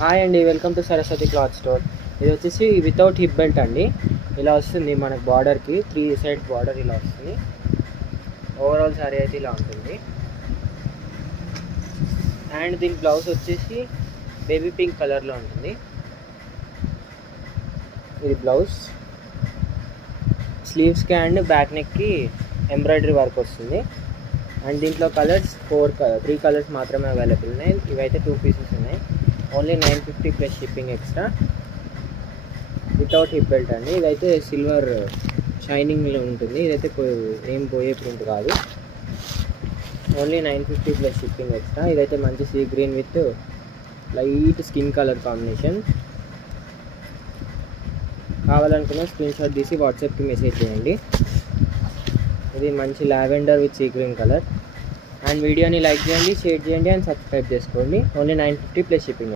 Hi అండి, welcome to Saraswati cloth store. ఇది వచ్చేసి వితౌట్ హిప్ బెల్ట్ అండి. ఇలా వస్తుంది మనకు బార్డర్కి 3 సైడ్ బార్డర్ ఇలా వస్తుంది. ఓవరాల్ సారీ అయితే ఇలా ఉంటుంది. అండ్ దీని బ్లౌజ్ వచ్చేసి బేబీ పింక్ కలర్లో ఉంటుంది. ఇది బ్లౌజ్. స్లీవ్స్కి అండ్ బ్యాక్ నెక్కి ఎంబ్రాయిడరీ వర్క్ వస్తుంది. అండ్ దీంట్లో కలర్స్ 3 కలర్స్ మాత్రమే అవైలబుల్ ఉన్నాయి. ఇవైతే 2 పీసెస్ ఉన్నాయి. Only 950 plus shipping extra. Without hip belt అండి. ఇదైతే సిల్వర్ షైనింగ్లో ఉంటుంది. ఇదైతే ఏం పోయే ప్రింట్ కాదు. Only 950 plus shipping extra. ఇదైతే మంచి sea green with light skin colour combination. కావాలనుకున్న స్క్రీన్ షాట్ తీసి వాట్సాప్కి మెసేజ్ చేయండి. ఇది మంచి lavender with sea green colour. And వీడియోని లైక్ చేయండి, షేర్ చేయండి అండ్ సబ్స్క్రైబ్ చేసుకోండి. Only 950 plus shipping.